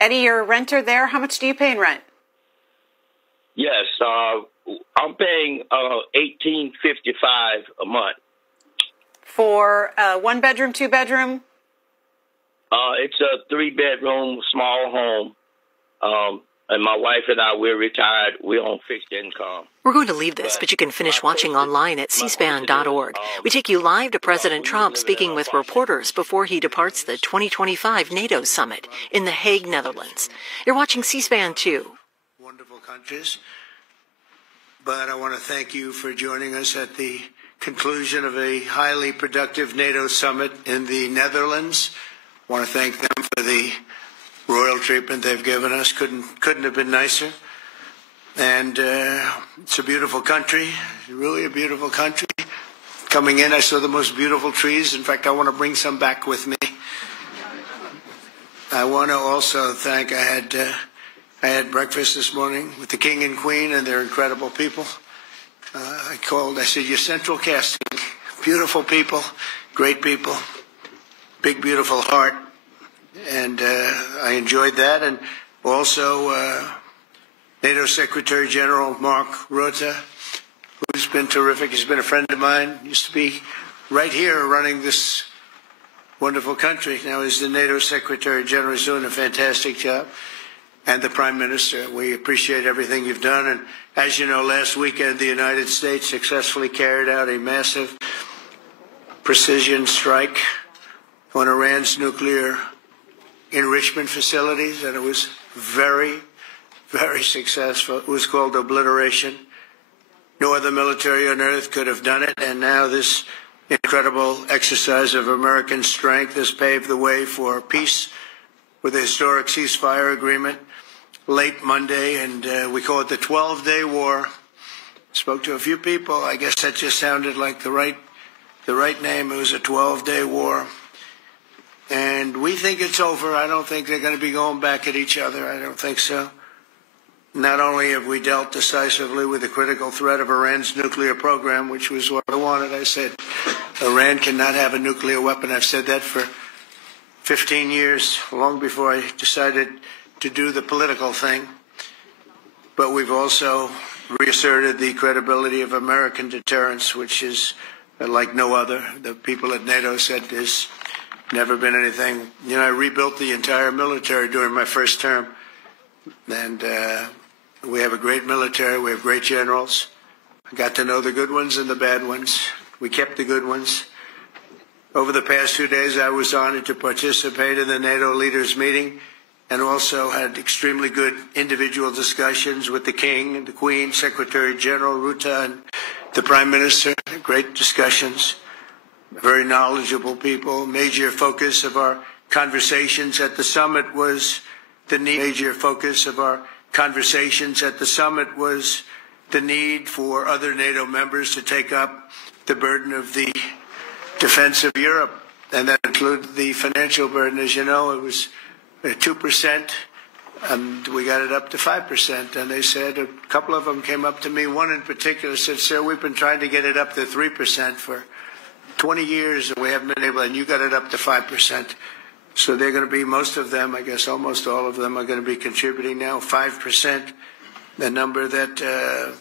Eddie, you're a renter there. How much do you pay in rent? Yes, I'm paying $18.55 a month. For one bedroom, two bedroom? It's a 3-bedroom small home. And my wife and I, we're retired. We're on fixed income. We're going to leave this, but you can finish watching online at cspan.org. We take you live to President Trump speaking with reporters before he departs the 2025 NATO summit in The Hague, Netherlands. You're watching C-SPAN 2. Wonderful countries. But I want to thank you for joining us at the conclusion of a highly productive NATO summit in the Netherlands. I want to thank them for the royal treatment they've given us. Couldn't have been nicer. And it's a beautiful country, really a beautiful country. Coming in, I saw the most beautiful trees. In fact, I want to bring some back with me. I want to also thank, I had breakfast this morning with the King and Queen, and they're incredible people. I said, your central casting, beautiful people, great people, big, beautiful heart. And I enjoyed that. And also NATO Secretary General Mark Rutte, who's been terrific. He's been a friend of mine. Used to be right here running this wonderful country. Now he's the NATO Secretary General. He's doing a fantastic job. And the Prime Minister, we appreciate everything you've done. And as you know, last weekend, the United States successfully carried out a massive precision strike on Iran's nuclear enrichment facilities, and it was very, very successful. It was called obliteration. No other military on earth could have done it, and now this incredible exercise of American strength has paved the way for peace with a historic ceasefire agreement late Monday, and we call it the 12-day war. Spoke to a few people. I guess that just sounded like the right name. It was a 12-day war. And we think it's over. I don't think they're going to be going back at each other. I don't think so. Not only have we dealt decisively with the critical threat of Iran's nuclear program, which was what I wanted. I said, Iran cannot have a nuclear weapon. I've said that for 15 years, long before I decided to do the political thing. But we've also reasserted the credibility of American deterrence, which is like no other. The people at NATO said there's never been anything. You know, I rebuilt the entire military during my first term. And we have a great military. We have great generals. I got to know the good ones and the bad ones. We kept the good ones. Over the past 2 days, I was honored to participate in the NATO leaders meeting and also had extremely good individual discussions with the King and the Queen, Secretary General Rutte, and the Prime Minister. Great discussions. Very knowledgeable people. Major focus of our conversations at the summit was the need for other NATO members to take up the burden of the defense of Europe, and that included the financial burden. As you know, it was 2%, and we got it up to 5%. And they said, a couple of them came up to me. One in particular said, "Sir, we've been trying to get it up to 3% for 20 years, and we haven't been able, and you got it up to 5%. So they're going to be, most of them, I guess almost all of them, are going to be contributing now 5%, the number that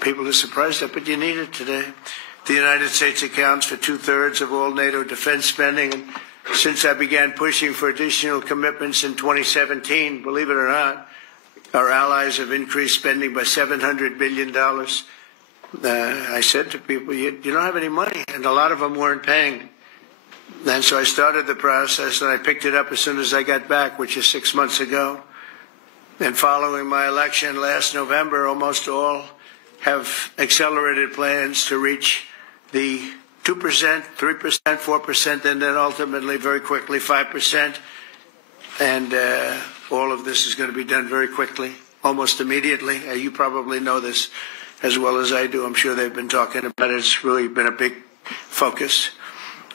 people are surprised at, but you need it today. The United States accounts for 2/3 of all NATO defense spending. And since I began pushing for additional commitments in 2017, believe it or not, our allies have increased spending by $700 billion. I said to people, you don't have any money, and a lot of them weren't paying. And so I started the process, and I picked it up as soon as I got back, which is 6 months ago. And following my election last November, almost all have accelerated plans to reach the 2%, 3%, 4%, and then ultimately, very quickly, 5%. And all of this is going to be done very quickly, almost immediately. You probably know this as well as I do. I'm sure they've been talking about it. It's really been a big focus.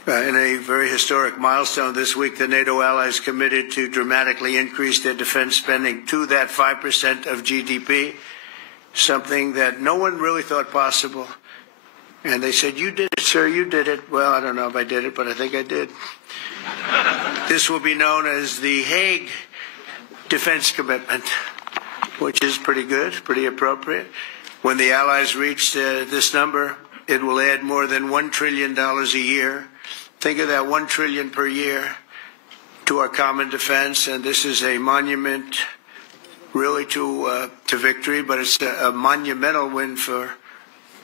In a very historic milestone this week, the NATO allies committed to dramatically increase their defense spending to that 5% of GDP, something that no one really thought possible. And they said, "You did it, sir, you did it." Well, I don't know if I did it, but I think I did. This will be known as the Hague defense commitment, which is pretty good, pretty appropriate. When the Allies reach this number, it will add more than $1 trillion a year. Think of that, $1 trillion per year to our common defense, and this is a monument really to victory, but it's a monumental win for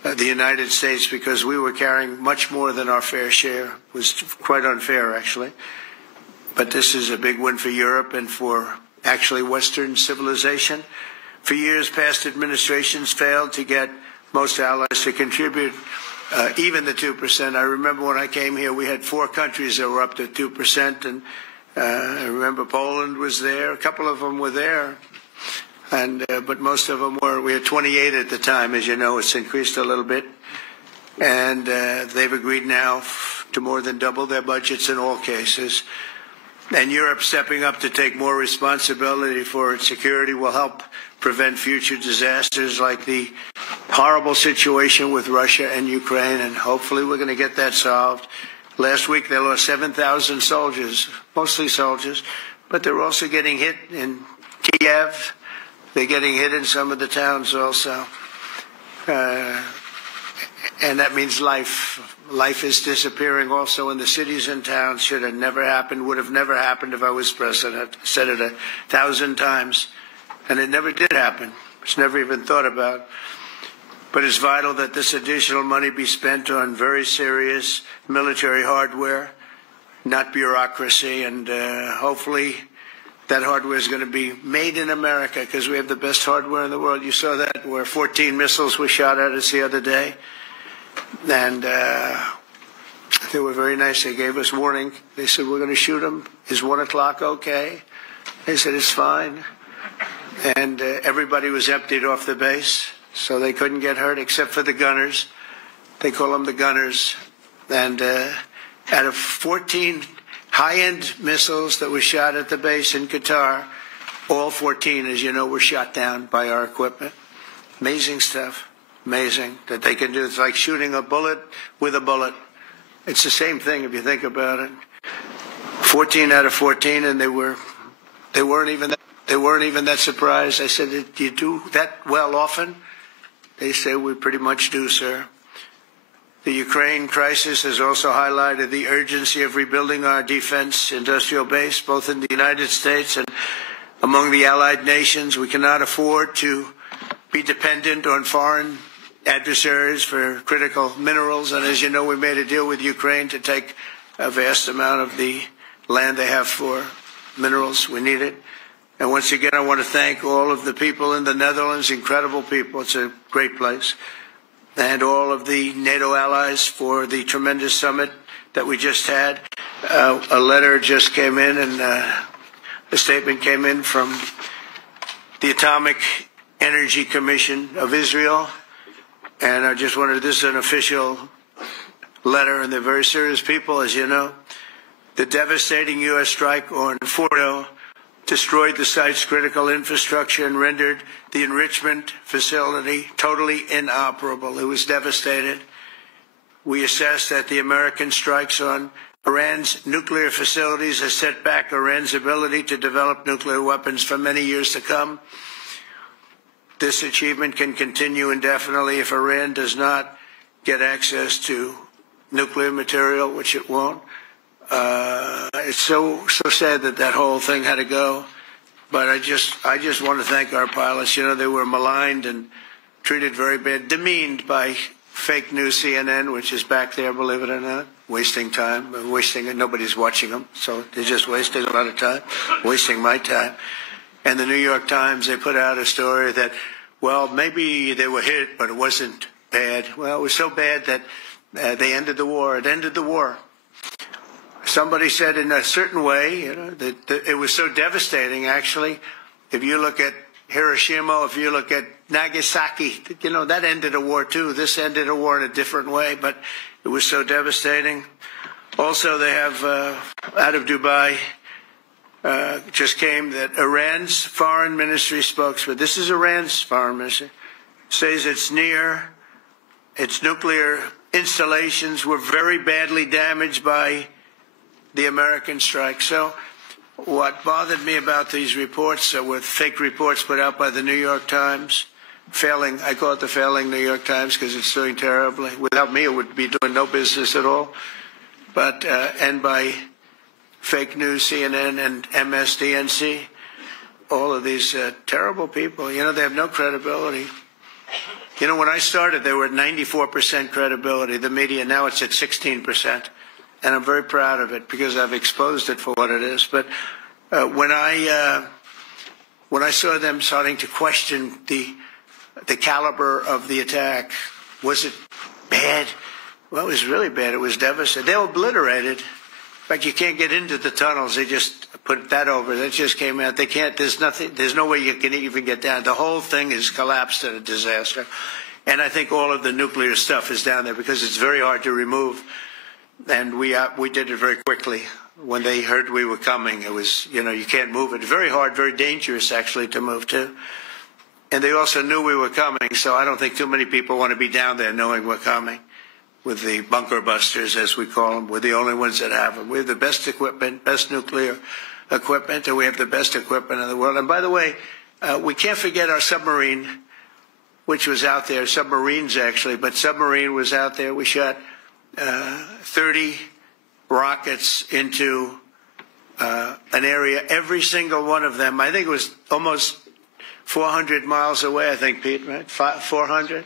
the United States because we were carrying much more than our fair share. It was quite unfair, actually. But this is a big win for Europe and for actually Western civilization. For years, past administrations failed to get most allies to contribute even the 2%. I remember when I came here, we had 4 countries that were up to 2%, and I remember Poland was there. A couple of them were there, and but most of them were. We had 28 at the time, as you know. It's increased a little bit, and they've agreed now to more than double their budgets in all cases. And Europe stepping up to take more responsibility for its security will help prevent future disasters like the horrible situation with Russia and Ukraine, and hopefully we're going to get that solved. Last week they lost 7,000 soldiers, mostly soldiers, but they're also getting hit in Kiev. They're getting hit in some of the towns also. And that means life. Life is disappearing also in the cities and towns. Should have never happened, would have never happened if I was president. I said it 1,000 times. And it never did happen. It's never even thought about. But it's vital that this additional money be spent on very serious military hardware, not bureaucracy. And hopefully that hardware is going to be made in America because we have the best hardware in the world. You saw that where 14 missiles were shot at us the other day. And they were very nice. They gave us warning. They said, we're going to shoot them. Is 1 o'clock okay? They said, it's fine. And everybody was emptied off the base, so they couldn't get hurt except for the gunners. They call them the gunners. And out of 14 high-end missiles that were shot at the base in Qatar, all 14, as you know, were shot down by our equipment. Amazing stuff. Amazing that they can do. It's like shooting a bullet with a bullet. It's the same thing if you think about it. 14 out of 14, and they weren't even that surprised. I said, do you do that well often? They say, we pretty much do, sir. The Ukraine crisis has also highlighted the urgency of rebuilding our defense industrial base, both in the United States and among the allied nations. We cannot afford to be dependent on foreign adversaries for critical minerals. And as you know, we made a deal with Ukraine to take a vast amount of the land they have for minerals. We need it. And once again, I want to thank all of the people in the Netherlands, incredible people. It's a great place. And all of the NATO allies for the tremendous summit that we just had. A letter just came in, and a statement came in from the Atomic Energy Commission of Israel. And I just wanted, this is an official letter, and they're very serious people, as you know. The devastating U.S. strike on Fordo destroyed the site's critical infrastructure and rendered the enrichment facility totally inoperable. It was devastated. We assess that the American strikes on Iran's nuclear facilities has set back Iran's ability to develop nuclear weapons for many years to come. This achievement can continue indefinitely if Iran does not get access to nuclear material, which it won't. It's so sad that that whole thing had to go. But I just want to thank our pilots. You know, they were maligned and treated very bad, demeaned by fake news CNN, which is back there, believe it or not, wasting time, wasting it. Nobody's watching them, so they're just wasting a lot of time, wasting my time. And the New York Times, they put out a story that, well, maybe they were hit, but it wasn't bad. Well, it was so bad that they ended the war. It ended the war. Somebody said in a certain way, you know, that it was so devastating, actually. If you look at Hiroshima, if you look at Nagasaki, you know, that ended a war too. This ended a war in a different way, but it was so devastating. Also, they have, out of Dubai, just came that Iran's foreign ministry spokesman, this is Iran's foreign ministry, says its nuclear installations were very badly damaged by the American strike. So what bothered me about these reports were fake reports put out by the New York Times, failing. I call it the failing New York Times because it's doing terribly. Without me, it would be doing no business at all. But and by fake news, CNN and MSDNC, all of these terrible people. You know, they have no credibility. You know, when I started, they were at 94% credibility, the media. Now it's at 16%. And I'm very proud of it because I've exposed it for what it is. But when I saw them starting to question the caliber of the attack, was it bad? Well, it was really bad. It was devastating. They obliterated. In fact, you can't get into the tunnels. They just put that over. That just came out. They can't. There's nothing. There's no way you can even get down. The whole thing is collapsed in a disaster. And I think all of the nuclear stuff is down there because it's very hard to remove. And we did it very quickly. When they heard we were coming, it was, you know, you can't move it. Very hard, very dangerous, actually, to move to. And they also knew we were coming, so I don't think too many people want to be down there knowing we're coming. With the bunker busters, as we call them, we're the only ones that have them. We have the best equipment, best nuclear equipment, and we have the best equipment in the world. And by the way, we can't forget our submarine, which was out there, submarines actually, but submarine was out there. We shot 30 rockets into an area, every single one of them. I think it was almost 400 miles away, I think, Pete, right? 400?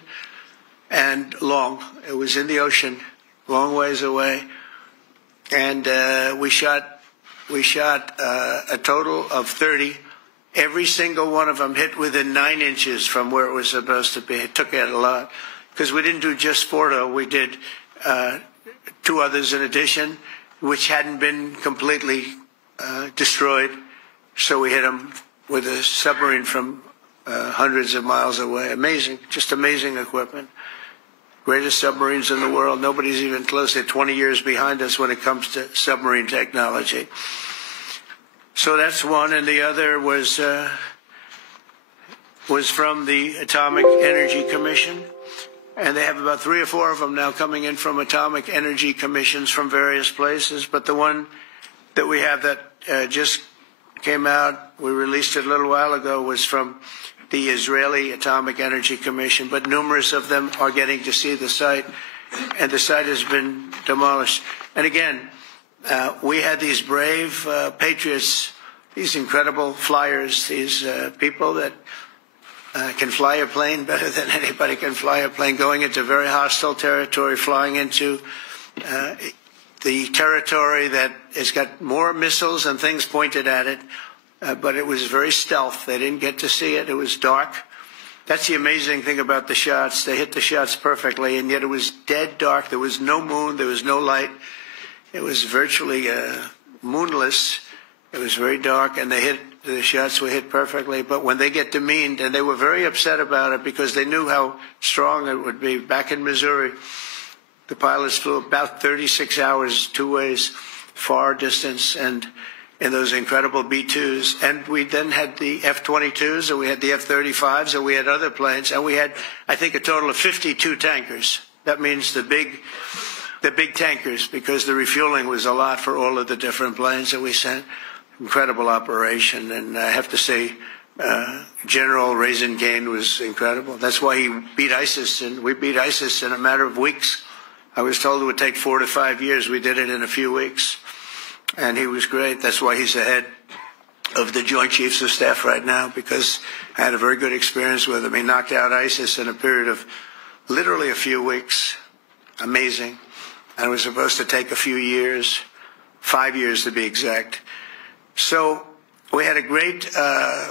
And long. It was in the ocean, long ways away. And we shot a total of 30. Every single one of them hit within 9 inches from where it was supposed to be. It took it a lot because we didn't do just 4, though. We did 2 others in addition, which hadn't been completely destroyed. So we hit them with a submarine from hundreds of miles away. Amazing, just amazing equipment. Greatest submarines in the world. Nobody's even close. They're 20 years behind us when it comes to submarine technology. So that's one, and the other was from the Atomic Energy Commission. And they have about 3 or 4 of them now coming in from atomic energy commissions from various places. But the one that we have that just came out, we released it a little while ago, was from the Israeli Atomic Energy Commission. But numerous of them are getting to see the site, and the site has been demolished. And again, we had these brave patriots, these incredible flyers, these people that can fly a plane better than anybody can fly a plane, going into very hostile territory, flying into the territory that has got more missiles and things pointed at it, but it was very stealth. They didn't get to see it. It was dark. That's the amazing thing about the shots. They hit the shots perfectly, and yet it was dead dark. There was no moon. There was no light. It was virtually moonless. It was very dark, and the shots were hit perfectly. But when they get demeaned, and they were very upset about it because they knew how strong it would be. Back in Missouri, the pilots flew about 36 hours, 2 ways, far distance, and in those incredible B-2s. And we then had the F-22s, and we had the F-35s, and we had other planes, and we had, I think, a total of 52 tankers. That means the big tankers, because the refueling was a lot for all of the different planes that we sent. Incredible operation, and I have to say, General Raisin Cain was incredible. That's why he beat ISIS, and we beat ISIS in a matter of weeks. I was told it would take 4 to 5 years. We did it in a few weeks, and he was great. That's why he's the head of the Joint Chiefs of Staff right now, because I had a very good experience with him. He knocked out ISIS in a period of literally a few weeks. Amazing. And it was supposed to take a few years, 5 years to be exact. So we had a great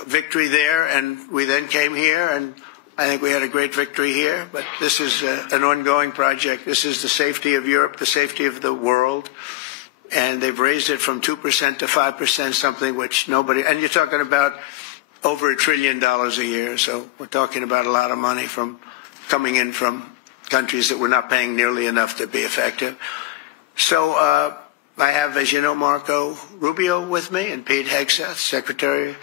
victory there, and we then came here, and I think we had a great victory here. But this is an ongoing project. This is the safety of Europe, the safety of the world. And they've raised it from 2% to 5%, something which nobody, and you're talking about over $1 trillion a year. So we're talking about a lot of money coming in from countries that we're not paying nearly enough to be effective. So I have, as you know, Marco Rubio with me, and Pete Hegseth, Secretary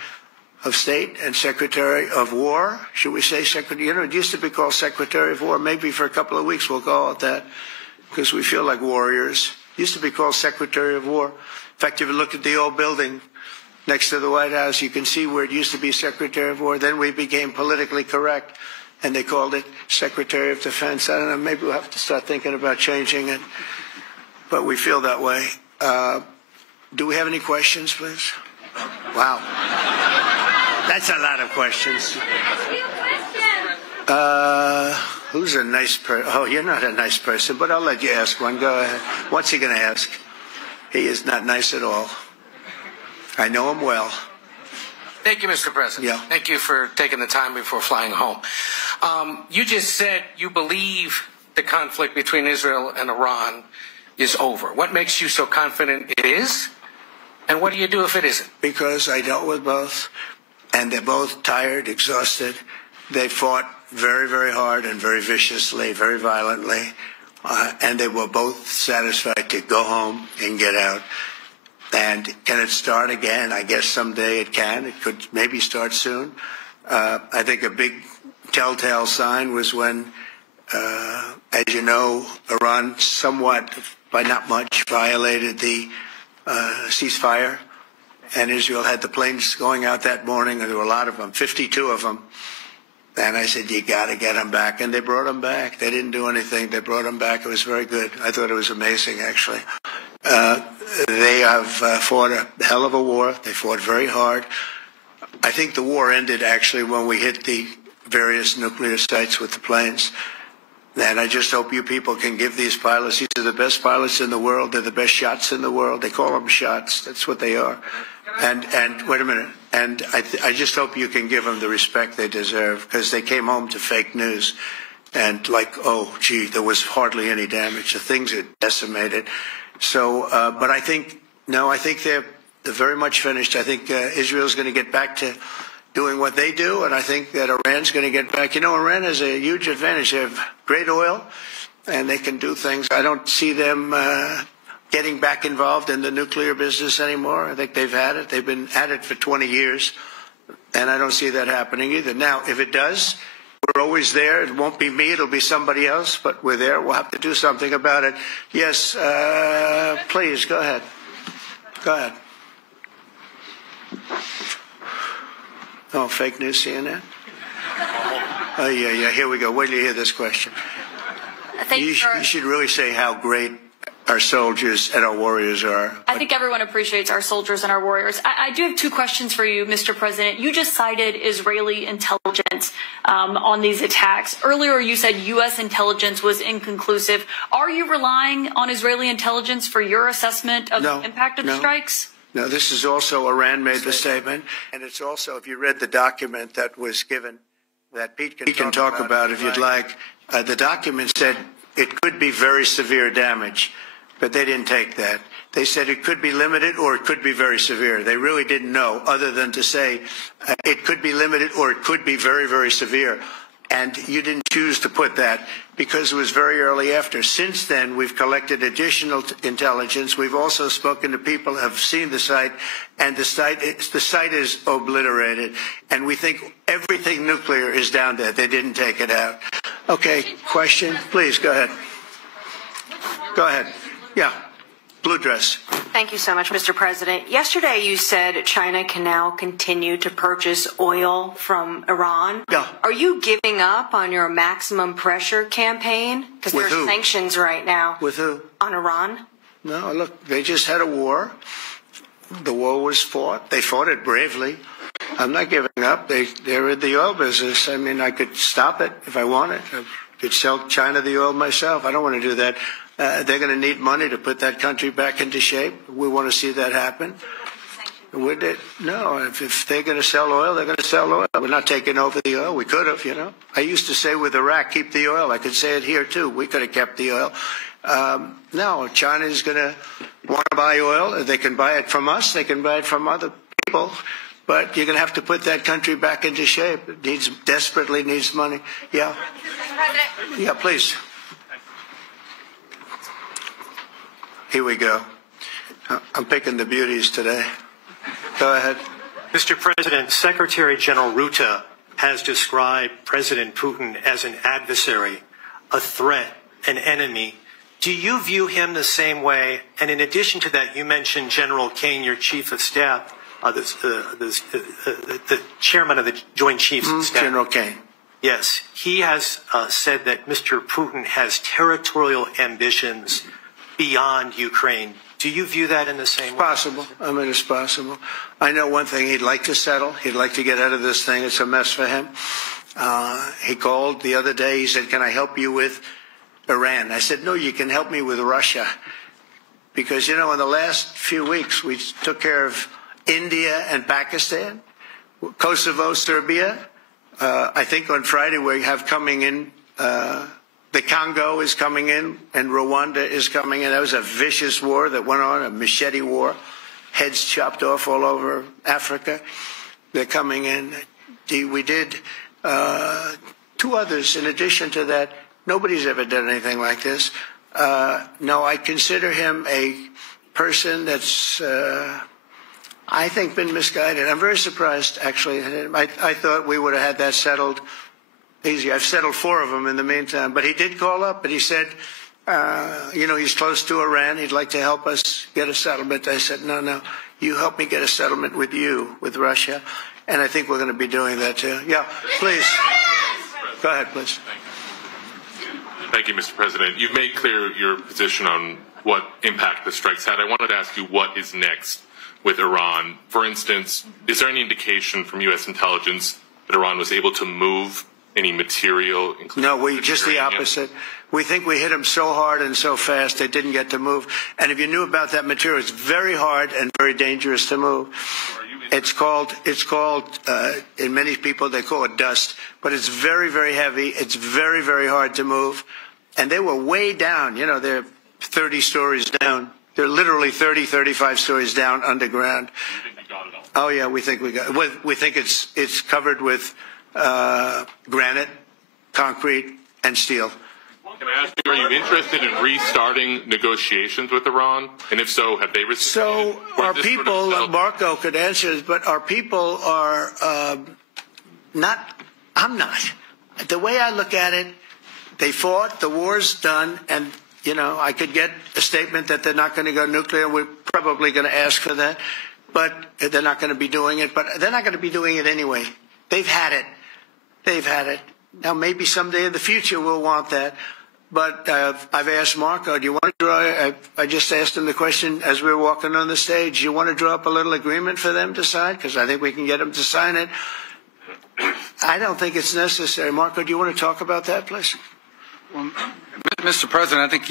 of State and Secretary of War. Should we say Secretary? You know, it used to be called Secretary of War. Maybe for a couple of weeks we'll call it that because we feel like warriors. It used to be called Secretary of War. In fact, if you look at the old building next to the White House. You can see where it used to be Secretary of War. Then we became politically correct, and they called it Secretary of Defense. I don't know, maybe we'll have to start thinking about changing it, but we feel that way. Do we have any questions, please? Wow. That's a lot of questions. Who's a nice person? Oh, you're not a nice person, but I'll let you ask one. Go ahead. What's he going to ask? He is not nice at all. I know him well. Thank you, Mr. President. Yeah. Thank you for taking the time before flying home. You just said you believe the conflict between Israel and Iran is over. What makes you so confident it is? And what do you do if it isn't? Because I dealt with both, and they're both tired, exhausted. They fought very, very hard and very viciously, very violently, and they were both satisfied to go home and get out. And can it start again? I guess someday it can. It could maybe start soon. I think a big telltale sign was when, as you know, Iran somewhat, by not much, violated the ceasefire, and Israel had the planes going out that morning, and there were a lot of them, 52 of them. And I said, you got to get them back. And they brought them back. They didn't do anything. They brought them back. It was very good. I thought it was amazing, actually. They have fought a hell of a war. They fought very hard. I think the war ended, actually, when we hit the various nuclear sites with the planes. And I just hope you people can give these pilots, these are the best pilots in the world. They're the best shots in the world. They call them shots. That's what they are. And wait a minute. And I just hope you can give them the respect they deserve, because they came home to fake news. And like, oh, gee, there was hardly any damage. The things are decimated. So, but I think, no, I think they're very much finished. I think Israel's going to get back to doing what they do, and I think that Iran's going to get back. You know, Iran has a huge advantage. They have great oil, and they can do things. I don't see them getting back involved in the nuclear business anymore. I think they've had it. They've been at it for 20 years, and I don't see that happening either. Now, if it does, we're always there. It won't be me. It'll be somebody else, but we're there. We'll have to do something about it. Yes, please, go ahead. Go ahead. Oh, fake news, CNN? Oh, yeah, here we go. Wait till you hear this question. You should really say how great our soldiers and our warriors are. I think everyone appreciates our soldiers and our warriors. I do have two questions for you, Mr. President. You just cited Israeli intelligence on these attacks. Earlier, you said U.S. intelligence was inconclusive. Are you relying on Israeli intelligence for your assessment of the impact of the strikes? No, this is also Iran made the statement, and it's also, if you read the document that was given, that Pete can talk about if you'd like. The document said it could be very severe damage, but they didn't take that. They said it could be limited or it could be very severe. They really didn't know, other than to say it could be limited or it could be very, very severe. And you didn't choose to put that because it was very early after. Since then, we've collected additional intelligence. We've also spoken to people who have seen the site, and the site is obliterated. And we think everything nuclear is down there. They didn't take it out. Okay, question? Please, go ahead. Go ahead. Yeah. Blue dress. Thank you so much, Mr. President. Yesterday, you said China can now continue to purchase oil from Iran. Yeah. Are you giving up on your maximum pressure campaign? Because there are sanctions right now. With who? On Iran. No, look, they just had a war. The war was fought. They fought it bravely. I'm not giving up. They're in the oil business. I mean, I could stop it if I wanted. I could sell China the oil myself. I don't want to do that. They're going to need money to put that country back into shape. We want to see that happen. No, if they're going to sell oil, they're going to sell oil. We're not taking over the oil. We could have, you know. I used to say with Iraq, keep the oil. I could say it here, too. We could have kept the oil. No, China is going to want to buy oil. They can buy it from us. They can buy it from other people. But you're going to have to put that country back into shape. It desperately needs money. Yeah. Yeah, please. Here we go. I'm picking the beauties today. Go ahead. Mr. President, Secretary General Rutte has described President Putin as an adversary, a threat, an enemy. Do you view him the same way? And in addition to that, you mentioned General Kane, your chief of staff. the chairman of the Joint Chiefs of Staff. General Kane. Yes, he has said that Mr. Putin has territorial ambitions beyond Ukraine. Do you view that in the same way? Possible. I mean, it's possible. I know one thing he'd like to settle. He'd like to get out of this thing. It's a mess for him. He called the other day. He said, "Can I help you with Iran?" I said, "No, you can help me with Russia." Because, in the last few weeks, we took care of India and Pakistan, Kosovo, Serbia. I think on Friday we have coming in, the Congo is coming in, and Rwanda is coming in. That was a vicious war that went on, a machete war, heads chopped off all over Africa. They're coming in. We did 2 others in addition to that. Nobody's ever done anything like this. No, I consider him a person that's, I think, been misguided. I'm very surprised, actually. I thought we would have had that settled easy. I've settled 4 of them in the meantime. But he did call up, and he said, he's close to Iran. He'd like to help us get a settlement. I said, no, you help me get a settlement with Russia. And I think we're going to be doing that, too. Yeah, please. Go ahead, please. Thank you, Mr. President. You've made clear your position on what impact the strikes had. I wanted to ask you what is next with Iran. For instance, is there any indication from U.S. intelligence that Iran was able to move any material? No, just the opposite. We think we hit them so hard and so fast they didn't get to move. And if you knew about that material, it's very hard and very dangerous to move. It's called, in many people they call it dust, but it's very, very heavy. It's very, very hard to move. And they were way down. They're 30 stories down. They're literally 30, 35 stories down underground. You think you got it all? Oh, yeah, we think we got it. We think it's covered with granite, concrete, and steel. Can I ask you, are you interested in restarting negotiations with Iran? And if so, have they responded? So our people, Marco could answer this, but our people are not, I'm not. The way I look at it, they fought, the war's done, and, I could get a statement that they're not going to go nuclear. We're probably going to ask for that, but they're not going to be doing it. But they're not going to be doing it anyway. They've had it. They've had it. Now, maybe someday in the future we'll want that. But I've asked Marco, do you want to draw, I just asked him the question as we were walking on the stage, do you want to draw up a little agreement for them to sign? Because I think we can get them to sign it. I don't think it's necessary. Marco, do you want to talk about that, please? Well, Mr. President, I think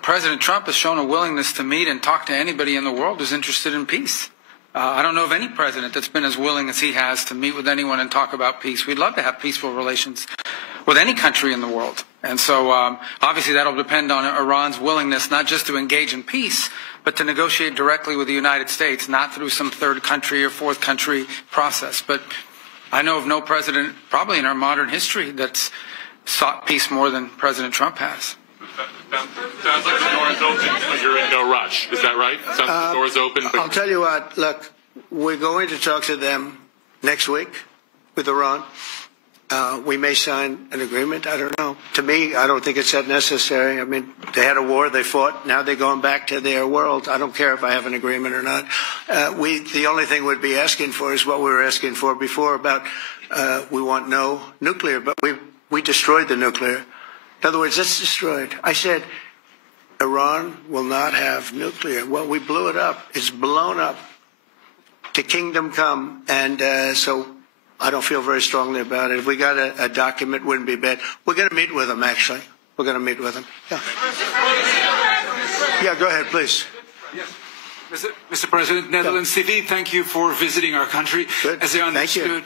President Trump has shown a willingness to meet and talk to anybody in the world who's interested in peace. I don't know of any president that's been as willing as he has to meet with anyone and talk about peace. We'd love to have peaceful relations with any country in the world. And so obviously that will depend on Iran's willingness not just to engage in peace, but to negotiate directly with the United States, not through some third country or fourth country process. But I know of no president, probably in our modern history, that's sought peace more than President Trump has. Sounds like the door is open, but you're in no rush. Is that right? Sounds like the door is open. I'll tell you what, look, we're going to talk to them next week with Iran. We may sign an agreement. I don't know. To me, I don't think it's that necessary. I mean, they had a war, they fought. Now they're going back to their world. I don't care if I have an agreement or not. The only thing we'd be asking for is what we were asking for before about we want no nuclear, but we destroyed the nuclear. In other words, it's destroyed. I said Iran will not have nuclear. Well, we blew it up. It's blown up to kingdom come. And so I don't feel very strongly about it. If we got a document, it wouldn't be bad. We're going to meet with them, actually. We're going to meet with them. Yeah. Yeah, go ahead, please. Yes. Mr. President, Netherlands TV, thank you for visiting our country. Good. As I understood,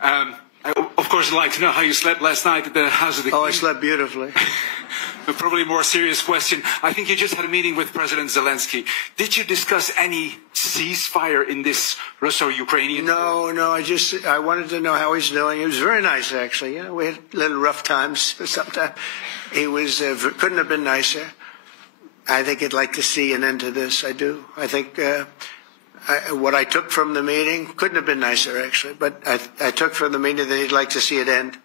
thank you. I, of course, would like to know how you slept last night at the House of the King. Oh, I slept beautifully. Probably a more serious question. I think you just had a meeting with President Zelensky. Did you discuss any ceasefire in this Russo-Ukrainian war? No. I wanted to know how he's doing. He was very nice, actually. You know, we had little rough times sometimes. He was couldn't have been nicer. I think he'd like to see an end to this. I do. I think what I took from the meeting couldn't have been nicer, actually. But I took from the meeting that he'd like to see it end.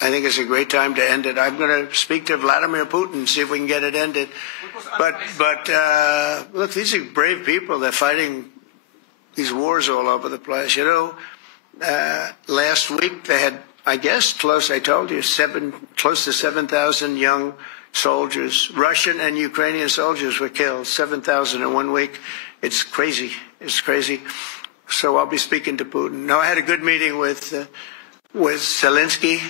I think it's a great time to end it. I'm going to speak to Vladimir Putin and see if we can get it ended. But look, these are brave people. They're fighting these wars all over the place. You know, last week they had, I guess, I told you, close to 7,000 young soldiers, Russian and Ukrainian soldiers were killed, 7,000 in 1 week. It's crazy. It's crazy. So I'll be speaking to Putin. No, I had a good meeting with Zelensky,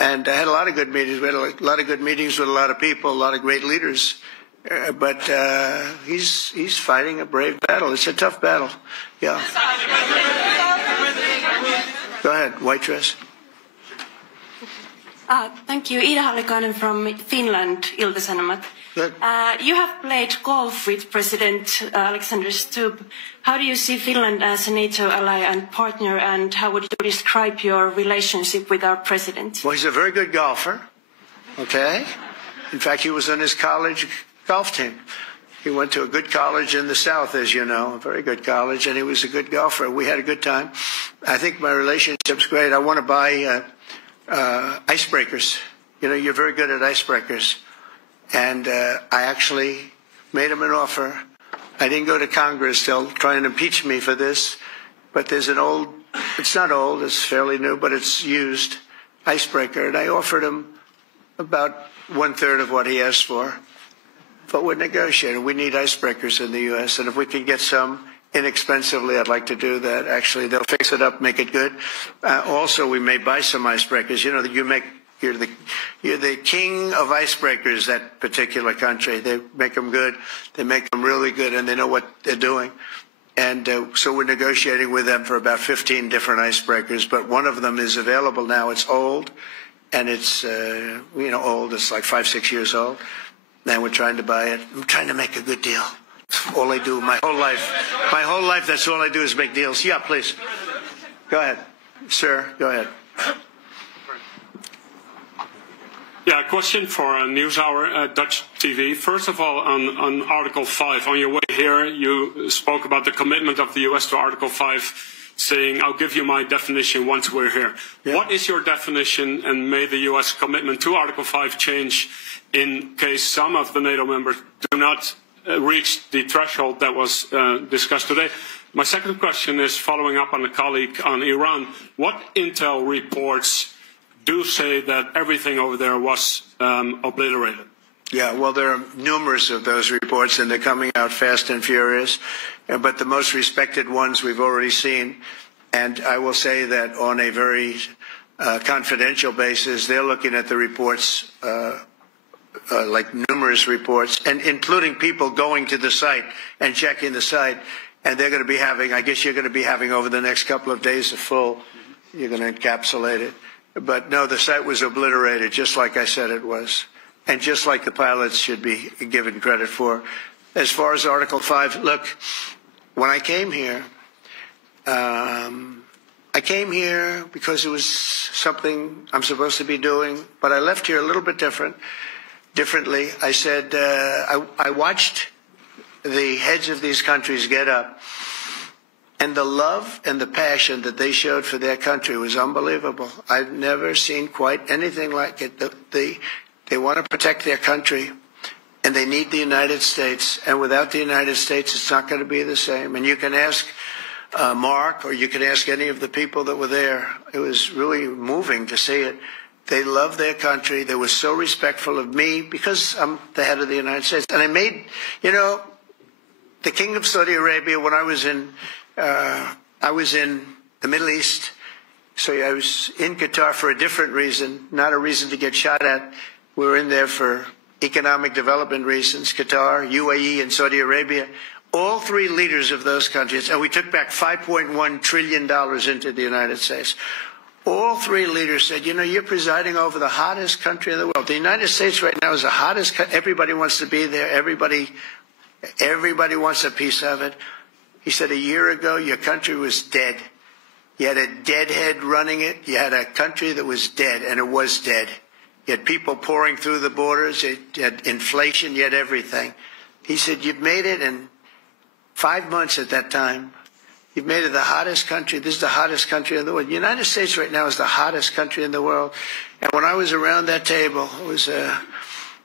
and I had a lot of good meetings. We had a lot of good meetings with a lot of people, a lot of great leaders. But he's fighting a brave battle. It's a tough battle. Yeah. Go ahead, white dress. Thank you. Ida Hallikainen from Finland, Ilta-Sanomat. You have played golf with President Alexander Stubb. How do you see Finland as a NATO ally and partner, and how would you describe your relationship with our president? Well, he's a very good golfer. Okay. In fact, he was on his college golf team. He went to a good college in the South, as you know, a very good college, and he was a good golfer. We had a good time. I think my relationship's great. I want to buy icebreakers. You know, you're very good at icebreakers. And I actually made him an offer. I didn't go to Congress. They'll try and impeach me for this. But there's an old, it's not old, it's fairly new, but it's used icebreaker. And I offered him about 1/3 of what he asked for. But we're negotiating. We need icebreakers in the U.S. And if we can get some inexpensively, I'd like to do that. Actually, they'll fix it up, make it good. Also, we may buy some icebreakers. You know, you're the king of icebreakers, that particular country. They make them good. They make them really good, and they know what they're doing. And so we're negotiating with them for about 15 different icebreakers. But one of them is available now. It's old, and it's, old. It's like 5-6 years old. And we're trying to buy it. I'm trying to make a good deal. That's all I do my whole life. My whole life, that's all I do is make deals. Yeah, please. Go ahead. Sir, go ahead. Yeah, a question for NewsHour, Dutch TV. First of all, on Article 5, on your way here, you spoke about the commitment of the U.S. to Article 5, saying, I'll give you my definition once we're here. Yeah. What is your definition, and may the U.S. commitment to Article 5 change in case some of the NATO members do not reach the threshold that was discussed today? My second question is following up on a colleague on Iran. What intel reports do say that everything over there was obliterated? Yeah, well, there are numerous of those reports, and they're coming out fast and furious. But the most respected ones we've already seen. And I will say that on a very confidential basis, they're looking at the reports, like numerous reports, and including people going to the site and checking the site. And they're going to be having, I guess you're going to be having over the next couple of days a full, you're going to encapsulate it. But no, the site was obliterated, just like I said it was, and just like the pilots should be given credit for. As far as Article 5, look, when I came here because it was something I'm supposed to be doing, but I left here a little bit differently. I said, I watched the heads of these countries get up, and the love and the passion that they showed for their country was unbelievable. I've never seen quite anything like it. They want to protect their country, and they need the United States. And without the United States, it's not going to be the same. And you can ask Mark, or you can ask any of the people that were there. It was really moving to see it. They love their country. They were so respectful of me because I'm the head of the United States. And I made, the King of Saudi Arabia, when I was in the Middle East, so I was in Qatar for a different reason, not a reason to get shot at. We were in there for economic development reasons, Qatar, UAE, and Saudi Arabia. All three leaders of those countries, and we took back $5.1 trillion into the United States. All three leaders said, you're presiding over the hottest country in the world. The United States right now is the hottest country. Everybody wants to be there. Everybody wants a piece of it. He said, a year ago, your country was dead. You had a deadhead running it. You had a country that was dead, and it was dead. You had people pouring through the borders. You had inflation. You had everything. He said, you've made it in 5 months at that time. You've made it the hottest country. This is the hottest country in the world. The United States right now is the hottest country in the world. And when I was around that table, it was a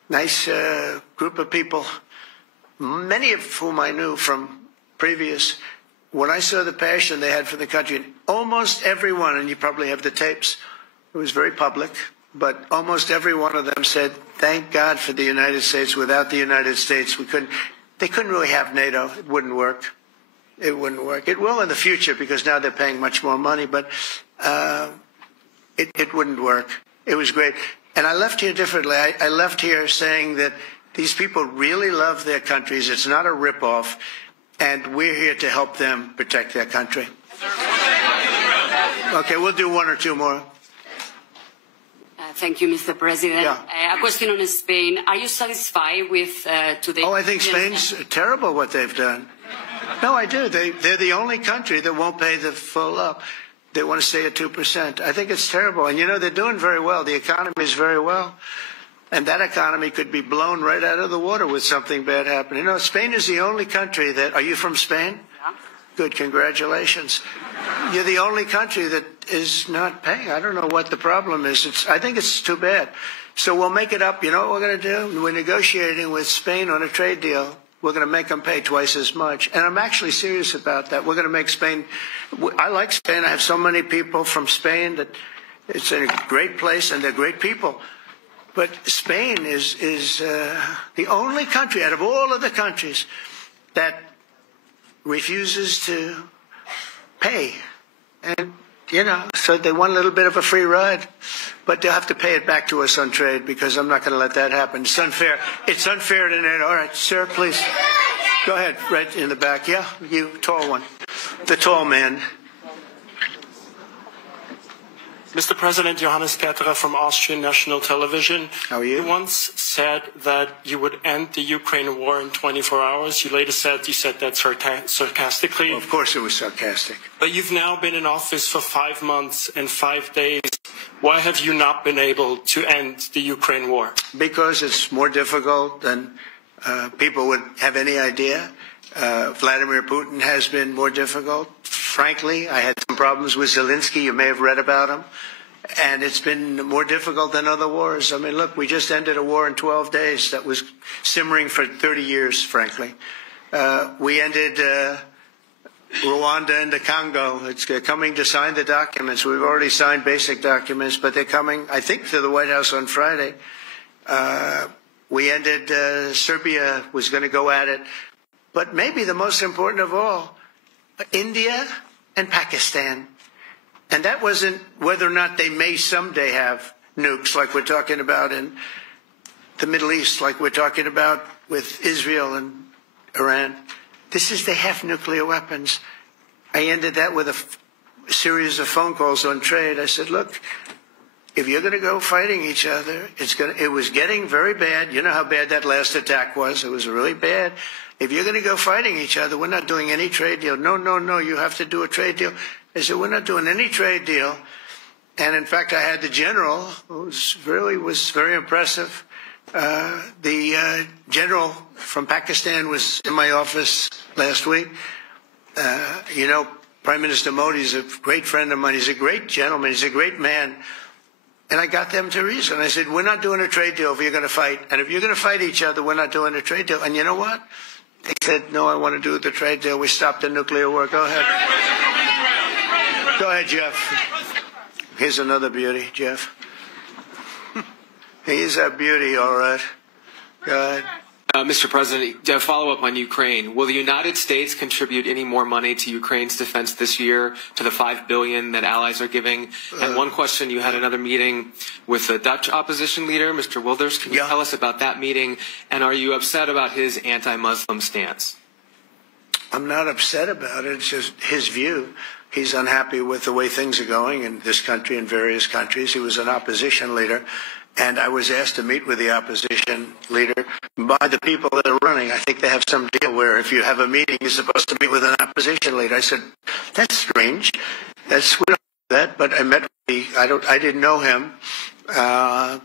nice group of people, many of whom I knew from previous. when I saw the passion they had for the country, almost everyone, and you probably have the tapes, it was very public, but almost every one of them said, thank God for the United States. Without the United States, they couldn't really have NATO. It wouldn't work. It wouldn't work. It will in the future because now they're paying much more money, but it wouldn't work. It was great. And I left here differently. I left here saying that these people really love their countries. It's not a ripoff, and we're here to help them protect their country. Okay, we'll do one or two more. Thank you, Mr. President. Yeah. A question on Spain. Are you satisfied with today's... Oh, I think Spain's terrible what they've done. No, I do. They're the only country that won't pay the full up. They want to stay at 2%. I think it's terrible. And, you know, they're doing very well. The economy is very well. And that economy could be blown right out of the water with something bad happening. You know, Spain is the only country that... Are you from Spain? Yeah. Good, congratulations. You're the only country that is not paying. I don't know what the problem is. I think it's too bad. So we'll make it up. You know what we're going to do? We're negotiating with Spain on a trade deal. We're going to make them pay twice as much. And I'm actually serious about that. We're going to make Spain... I like Spain. I have so many people from Spain that it's a great place and they're great people. But Spain is the only country out of all of the countries that refuses to pay. And, you know, so they want a little bit of a free ride. But they'll have to pay it back to us on trade because I'm not going to let that happen. It's unfair. It's unfair to NATO. All right, sir, please. Go ahead, right in the back. Yeah, you, tall one. The tall man. Mr. President, Johannes Ketterer from Austrian National Television. How are you? You once said that you would end the Ukraine war in 24 hours. You later said that sarcastically. Well, of course it was sarcastic. But you've now been in office for 5 months and 5 days. Why have you not been able to end the Ukraine war? Because it's more difficult than people would have any idea. Vladimir Putin has been more difficult. Frankly, I had some problems with Zelensky. You may have read about him. And it's been more difficult than other wars. I mean, look, we just ended a war in 12 days that was simmering for 30 years, frankly. We ended Rwanda and the Congo. It's coming to sign the documents. We've already signed basic documents, but they're coming, I think, to the White House on Friday. We ended Serbia was going to go at it. But maybe the most important of all, India and Pakistan. And that wasn't whether or not they may someday have nukes like we're talking about in the Middle East, like we're talking about with Israel and Iran. This is they have nuclear weapons. I ended that with a series of phone calls on trade. I said, look, if you're going to go fighting each other, it was getting very bad. You know how bad that last attack was. It was really bad. If you're going to go fighting each other, we're not doing any trade deal. No, no, no, you have to do a trade deal. I said, we're not doing any trade deal. And in fact, I had the general, who was very impressive. The general from Pakistan was in my office last week. You know, Prime Minister Modi is a great friend of mine. He's a great gentleman. He's a great man. And I got them to reason. I said, we're not doing a trade deal if you're going to fight. And if you're going to fight each other, we're not doing a trade deal. And you know what? They said, no, I want to do the trade deal. We stopped the nuclear war. Go ahead. Go ahead, Jeff. Here's another beauty, Jeff. He's a beauty, all right. Go ahead. Mr. President, to follow up on Ukraine, will the United States contribute any more money to Ukraine's defense this year to the $5 billion that allies are giving? And one question, you had another meeting with the Dutch opposition leader, Mr. Wilders. Can you tell us about that meeting? And are you upset about his anti-Muslim stance? I'm not upset about it. It's just his view. He's unhappy with the way things are going in this country and various countries. He was an opposition leader. And I was asked to meet with the opposition leader by the people that are running. I think they have some deal where if you have a meeting, you're supposed to meet with an opposition leader. I said, that's strange. We don't do that. But I met with I didn't know him.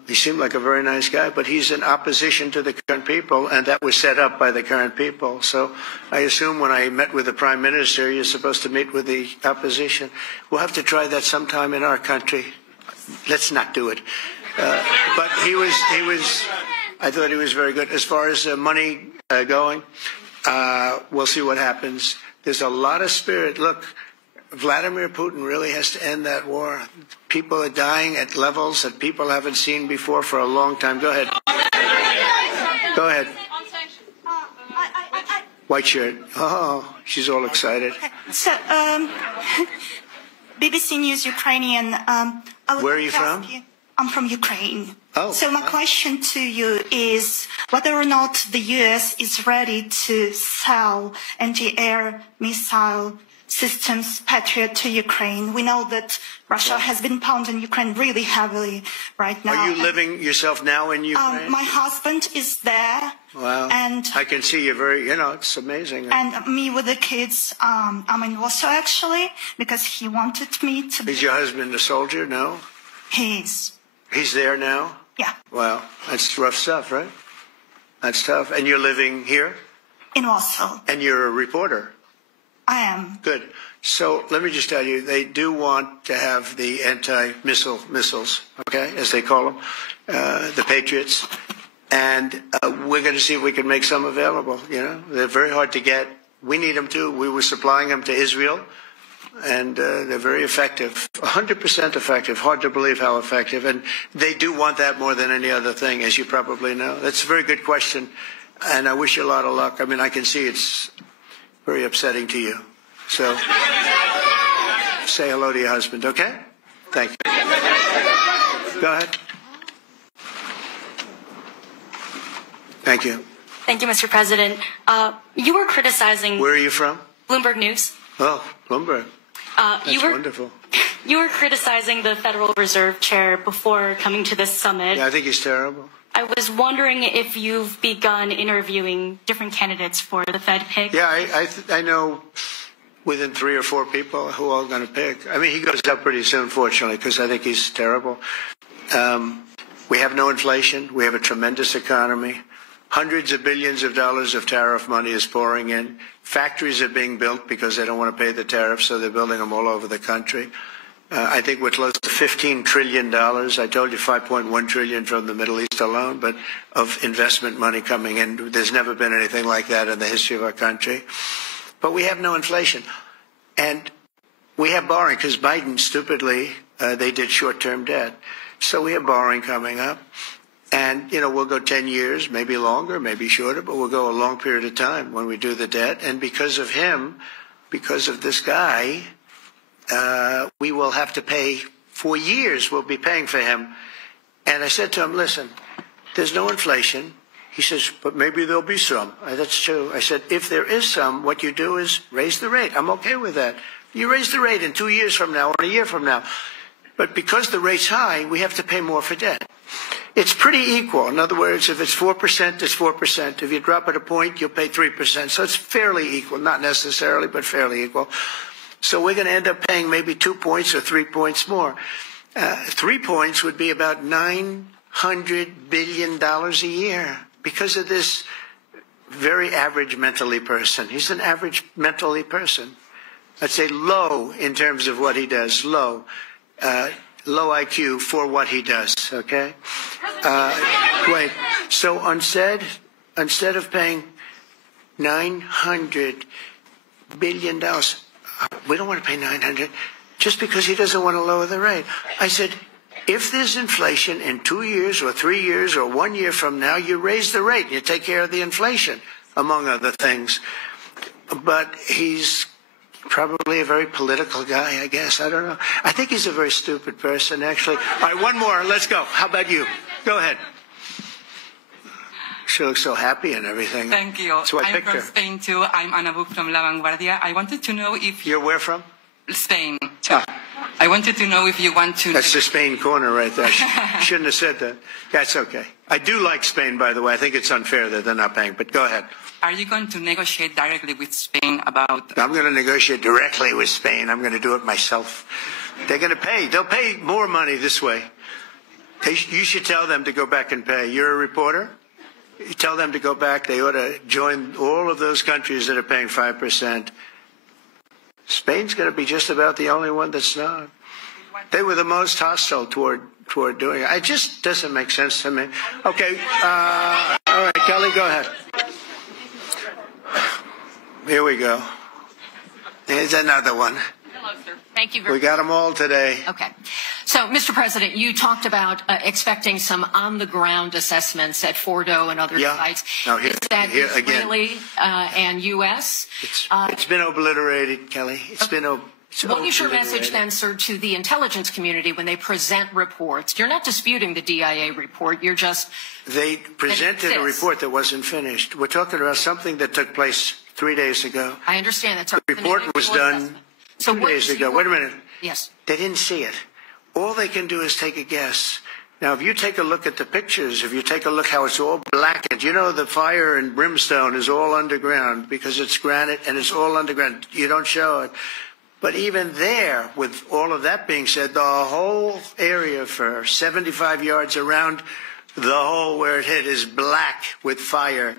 He seemed like a very nice guy, but he's in opposition to the current people, and that was set up by the current people. So I assume when I met with the Prime Minister, you're supposed to meet with the opposition. We'll have to try that sometime in our country. Let's not do it. But I thought he was very good. As far as money going, we'll see what happens. There's a lot of spirit. Look, Vladimir Putin really has to end that war. People are dying at levels that people haven't seen before for a long time. Go ahead. Go ahead. White shirt. Oh, she's all excited. So, BBC News Ukrainian. Where are you from? I'm from Ukraine. Oh. So my question to you is whether or not the U.S. is ready to sell anti-air missile systems Patriot to Ukraine. We know that Russia has been pounding Ukraine really heavily right now. Are you living yourself now in Ukraine? My husband is there. Wow. And I can see you're very, it's amazing. And me with the kids, I'm in Warsaw actually, because he wanted me to be. Is your husband a soldier? No? He is. He's there now? Yeah. Wow. That's rough stuff, right? That's tough. And you're living here? In Warsaw. And you're a reporter? I am. Good. So let me just tell you, they do want to have the anti-missile missiles, okay, as they call them, the Patriots. And we're going to see if we can make some available, They're very hard to get. We need them too. We were supplying them to Israel. And they're very effective, 100% effective. Hard to believe how effective. And they do want that more than any other thing, as you probably know. That's a very good question. And I wish you a lot of luck. I mean, I can see it's very upsetting to you. So say hello to your husband, okay? Thank you. Go ahead. Thank you. Thank you, Mr. President. You were criticizing... Where are you from? Bloomberg News. Oh, Bloomberg. That's wonderful. You were criticizing the Federal Reserve Chair before coming to this summit. Yeah, I think he's terrible. I was wondering if you've begun interviewing different candidates for the Fed pick. Yeah, I know within 3 or 4 people who are going to pick. I mean, he goes up pretty soon, fortunately, because I think he's terrible. We have no inflation. We have a tremendous economy. Hundreds of billions of dollars of tariff money is pouring in. Factories are being built because they don't want to pay the tariffs, so they're building them all over the country. I think we're close to $15 trillion. I told you $5.1 trillion from the Middle East alone, but of investment money coming in. There's never been anything like that in the history of our country. But we have no inflation. And we have borrowing because Biden, stupidly, they did short-term debt. So we have borrowing coming up. And, we'll go 10 years, maybe longer, maybe shorter, but we'll go a long period of time when we do the debt. And because of him, because of this guy, we will have to pay for years. We'll be paying for him. And I said to him, listen, there's no inflation. He says, but maybe there'll be some. That's true. I said, if there is some, what you do is raise the rate. I'm okay with that. You raise the rate in 2 years from now or a year from now. But because the rate's high, we have to pay more for debt. It's pretty equal. In other words, if it's 4%, it's 4%. If you drop it a point, you'll pay 3%. So it's fairly equal. Not necessarily, but fairly equal. So we're going to end up paying maybe 2 points or 3 points more. 3 points would be about $900 billion a year because of this very average mentally person. He's an average mentally person. I'd say low in terms of what he does, low. Low IQ for what he does, okay? Wait, so instead of paying $900 billion, we don't want to pay 900 just because he doesn't want to lower the rate. I said, if there's inflation in 2 years or 3 years or 1 year from now, you raise the rate. You take care of the inflation, among other things. But he's probably a very political guy, I guess. I don't know. I think he's a very stupid person, actually. All right, one more. Let's go. How about you? Go ahead. She looks so happy and everything. Thank you. So I I'm picked from her. Spain, too. I'm Ana Buc from La Vanguardia. I wanted to know if... You're where from? Spain, too. I wanted to know if you want to... That's the Spain corner right there. Shouldn't have said that. That's okay. I do like Spain, by the way. I think it's unfair that they're not paying, but go ahead. Are you going to negotiate directly with Spain about... I'm going to negotiate directly with Spain. I'm going to do it myself. They're going to pay. They'll pay more money this way. You should tell them to go back and pay. You're a reporter? You tell them to go back. They ought to join all of those countries that are paying 5%. Spain's going to be just about the only one that's not. They were the most hostile toward doing it. It just doesn't make sense to me. Okay. All right, Kelly, go ahead. Here we go. There's another one. Hello, sir. Thank you very much. We got them all today. Okay. So, Mr. President, you talked about expecting some on-the-ground assessments at Fordo and other sites. Now is that Israeli and U.S.? It's been obliterated, Kelly. It's been what is your message then, sir, to the intelligence community when they present reports? You're not disputing the DIA report. You're just... They presented a report that wasn't finished. We're talking about something that took place 3 days ago. I understand that. The report was done 2 days ago. Wait a minute. Yes. They didn't see it. All they can do is take a guess. Now, if you take a look at the pictures, if you take a look how it's all blackened, you know the fire and brimstone is all underground because it's granite and it's all underground. You don't show it. But even there, with all of that being said, the whole area for 75 yards around the hole where it hit is black with fire.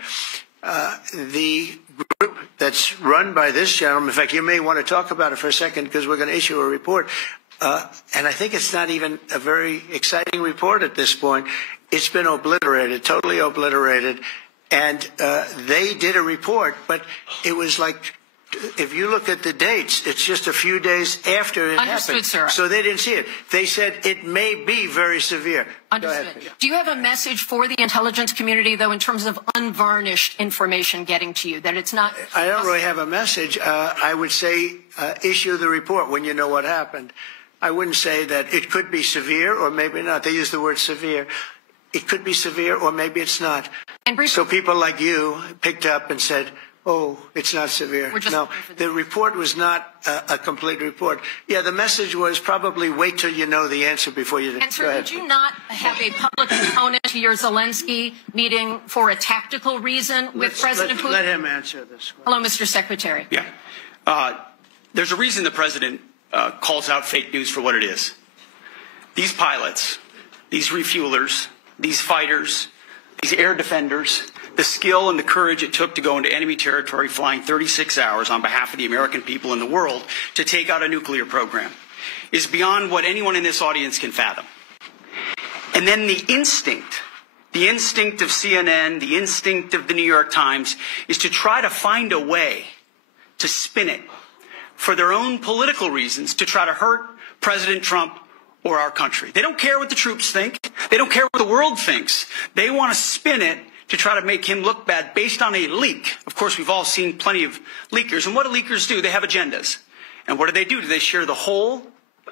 The group that's run by this gentleman, in fact, you may want to talk about it for a second because we're going to issue a report. And I think it's not even a very exciting report at this point. It's been obliterated, totally obliterated. And they did a report, but it was like, if you look at the dates, it's just a few days after it happened. Sir. So they didn't see it. They said it may be very severe. Understood. Do you have a message for the intelligence community, though, in terms of unvarnished information getting to you, that it's not... I don't really have a message. I would say issue the report when you know what happened. I wouldn't say that it could be severe or maybe not. They use the word severe. It could be severe or maybe it's not. And so people like you picked up and said, oh, it's not severe. No, the report was not a complete report. Yeah, the message was probably wait till you know the answer before you... And sir, did you not have a public component to your Zelensky meeting for a tactical reason with President Putin? Let him answer this question. Hello, Mr. Secretary. Yeah. There's a reason the president calls out fake news for what it is. These pilots, these refuelers, these fighters, these air defenders, the skill and the courage it took to go into enemy territory flying 36 hours on behalf of the American people and the world to take out a nuclear program is beyond what anyone in this audience can fathom. And then the instinct of CNN, the instinct of the New York Times is to try to find a way to spin it for their own political reasons to try to hurt President Trump or our country. They don't care what the troops think. They don't care what the world thinks. They want to spin it to try to make him look bad based on a leak. Of course, we've all seen plenty of leakers. And what do leakers do? They have agendas. And what do? Do they share the whole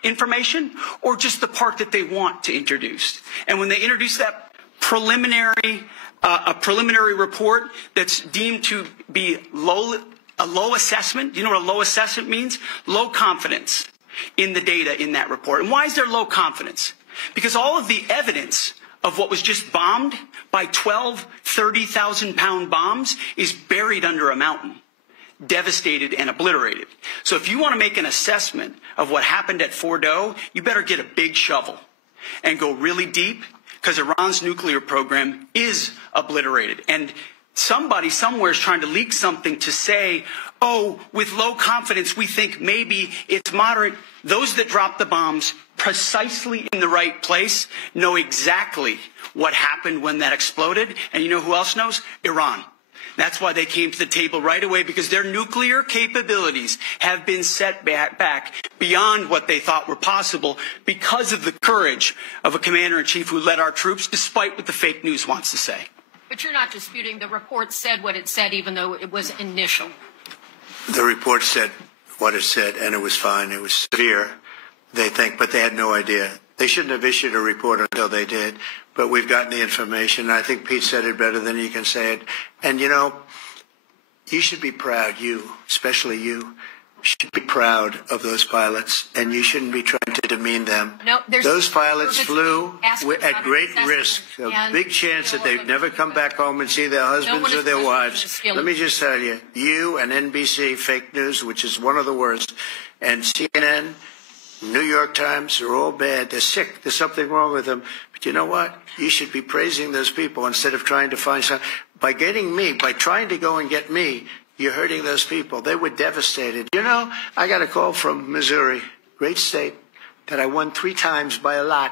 information or just the part that they want to introduce? And when they introduce that preliminary report that's deemed to be a low assessment, do you know what a low assessment means? Low confidence in the data in that report. And why is there low confidence? Because all of the evidence of what was just bombed by 12 30,000-pound bombs is buried under a mountain, devastated and obliterated. So if you want to make an assessment of what happened at Fordo, you better get a big shovel and go really deep because Iran's nuclear program is obliterated. And somebody somewhere is trying to leak something to say, oh, with low confidence, we think maybe it's moderate. Those that dropped the bombs precisely in the right place know exactly what happened when that exploded. And you know who else knows? Iran. That's why they came to the table right away, because their nuclear capabilities have been set back beyond what they thought were possible because of the courage of a commander-in-chief who led our troops, despite what the fake news wants to say. But you're not disputing the report said what it said, even though it was initial. The report said what it said, and it was fine. It was severe, they think, but they had no idea. They shouldn't have issued a report until they did, but we've gotten the information. I think Pete said it better than he can say it. And, you know, you should be proud, you, especially you, should be proud of those pilots, and you shouldn't be trying to demean them. No, those pilots flew at great risk, a big chance that they'd never come back home and see their husbands or their wives. Let me just tell you, you and NBC, fake news, which is one of the worst, and CNN, New York Times, are all bad. They're sick. There's something wrong with them. But you know what? You should be praising those people instead of trying to find something. By getting me, by trying to go and get me, you're hurting those people. They were devastated. You know, I got a call from Missouri, great state, that I won 3 times by a lot.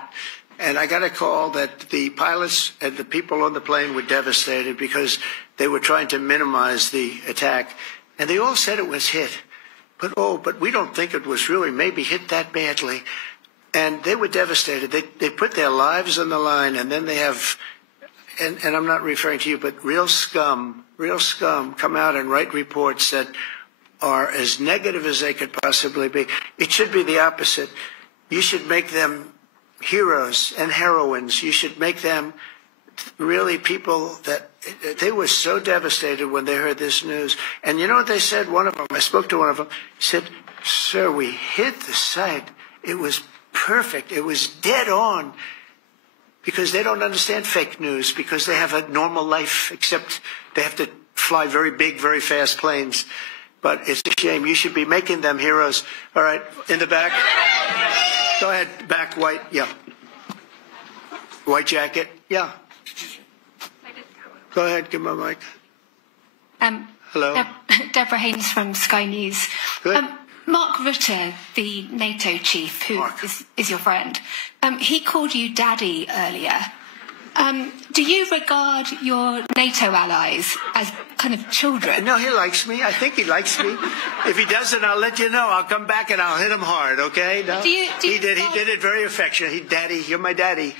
And I got a call that the pilots and the people on the plane were devastated because they were trying to minimize the attack. And they all said it was hit. but we don't think it was really maybe hit that badly. And they were devastated. They put their lives on the line, and then they have, and I'm not referring to you, but real scum come out and write reports that are as negative as they could possibly be. It should be the opposite. You should make them heroes and heroines. You should make them really people that they were so devastated when they heard this news. And you know what they said? One of them, I spoke to one of them, he said, "Sir, we hit the site. It was perfect. It was dead on." Because they don't understand fake news, because they have a normal life, except they have to fly very big, very fast planes. But it's a shame. You should be making them heroes. All right, in the back. Go ahead, back, white, yeah. White jacket, yeah. Go ahead, give me my mic. Hello. Deborah Haynes from Sky News. Good. Mark Rutte, the NATO chief, who is your friend, he called you daddy earlier. Do you regard your NATO allies as kind of children? No, he likes me. I think he likes me. If he doesn't, I'll let you know. I'll come back and I'll hit him hard, okay? No? He did it very affectionate. Daddy, you're my daddy.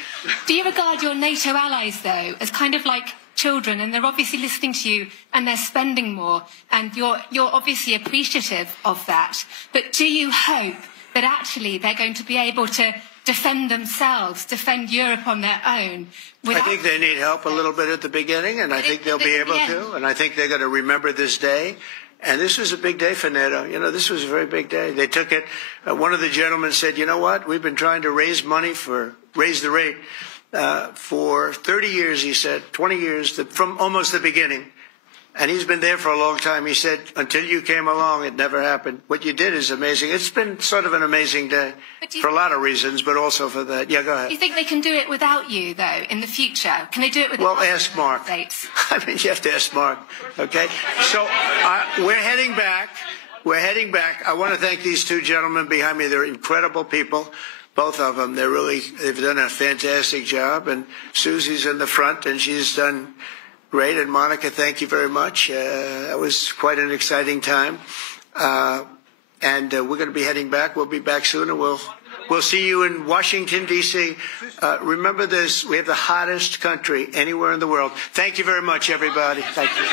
Do you regard your NATO allies, though, as kind of like children, and they're obviously listening to you and they're spending more, and you're obviously appreciative of that, but do you hope that actually they're going to be able to defend themselves, defend Europe on their own? I think they need help a little bit at the beginning, and I think they'll be able to, and I think they're going to remember this day. And this was a big day for NATO. You know, this was a very big day. They took it. One of the gentlemen said, "You know what? We've been trying to raise money raise the rate for 30 years," he said, 20 years, from almost the beginning. And he's been there for a long time. He said, "Until you came along, it never happened. What you did is amazing." It's been sort of an amazing day for a lot of reasons, but also for that. Yeah, go ahead. Do you think they can do it without you, though, in the future? Can they do it without ask Mark. States? I mean, you have to ask Mark, okay? So we're heading back. I want to thank these two gentlemen behind me. They're incredible people. Both of them. They've done a fantastic job. And Susie's in the front, and she's done great. And Monica, thank you very much. That was quite an exciting time. And we're going to be heading back. We'll be back soon, and we'll see you in Washington, D.C. Remember this, we have the hottest country anywhere in the world. Thank you very much, everybody. Thank you.